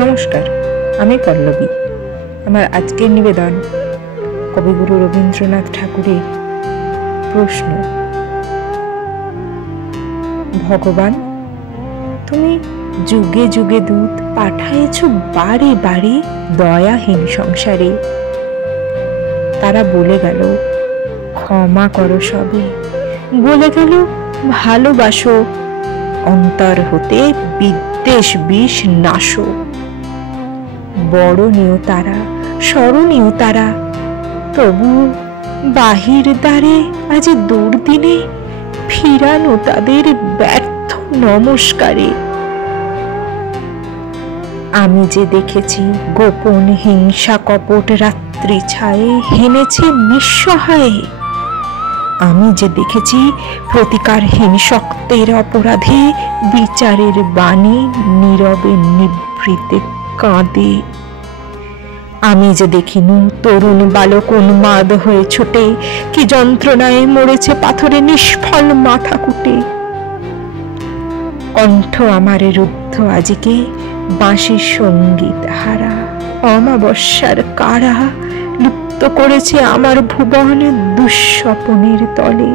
নমস্কার, আমি পল্লবী। আমার আজকের নিবেদন কবিগুরু রবীন্দ্রনাথ ঠাকুরের প্রশ্ন। ভগবান, তুমি যুগে যুগে দূত পাঠাইছ বারে বারে দয়াহীন সংসারে। তারা বলে গেল ক্ষমা করো সবে, বলে গেল ভালোবাসো, অন্তর হতে বিদ্বেষ বিষ নাশো। বড়নীয় তারা, স্মরণীয় তারা, তবু বাহির দ্বারে আজ দুর্দিনে ফিরানো তাদের ব্যর্থ নমস্কারে। আমি যে দেখেছি গোপন হিংসা কপট রাত্রি ছায়ে হেনেছে নিঃসহায়ে। আমি যে দেখেছি প্রতিকারহীন শক্তের অপরাধে বিচারের বাণী নীরবে নিভৃতে কাঁদে। আমি যে দেখিনি তরুণ বালক উন্মাদ হয়ে ছোটে, কি যন্ত্রণায় মরেছে পাথরে নিষ্ফল মাথা কুটে। কণ্ঠ আমার রুদ্ধ আজিকে বাঁশির সঙ্গীত হারা, অমাবস্যার কারা লুপ্ত করেছে আমার ভুবন দুঃস্বপনের তলে।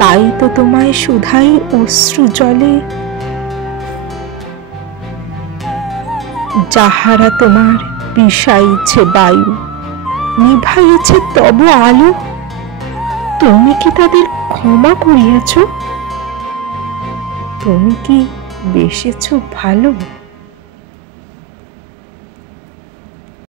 তাই তো তোমায় শুধাই অশ্রু জলে, যাহারা তোমার বিষাইছে বায়ু, নিভাইছে তব আলো, তুমি কি তাদের ক্ষমা করিয়াছ? তুমি কি বেসেছ ভালো?